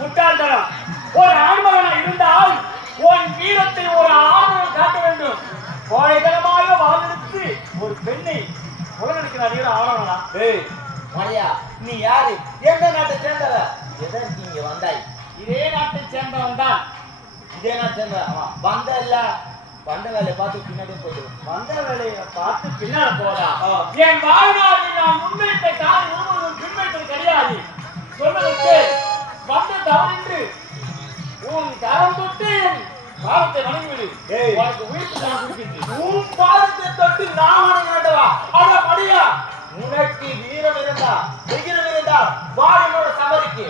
முட்டாள்தனம். ஒரு ஆண்மகனா இருந்தால் உன் வீரத்தை ஒரு ஆணவன் காட்ட வேண்டும். கோழைத்தனமாக வாழ்ந்தெடுத்து ஒரு பெண்ணை உலகெடுக்கிறார் ஆணவனா? ஏய் மணியா, நீ யாரு? எந்த நாட்டை சேர்ந்தவ? எதற்கு இங்க வந்தாய்? இதே நாட்டை சேர்ந்தவன் தான். இதே நாட்டை சேர்ந்த வந்த இல்ல வந்த வேலையை பார்த்து பின்னாடி போயிடுவோம். வந்த வேலையை பார்த்து பின்னால போதா? என் வாழ்நாளில் நான் முன்வைத்த காலம் முழுவதும் பின்வைத்தது கிடையாது. சொன்னதற்கு வந்த தவறு உன் கரம் தொட்டு என் பாவத்தை வணங்கிவிடு. உனக்கு உயிர் நான் கொடுக்கின்றேன். உன் பாதத்தை தொட்டு நான் வணங்க வேண்டவா? அட மடியா, உனக்கு வீரம் இருந்தா விகிரம் இருந்தா வா என்னோட சபரிக்கு.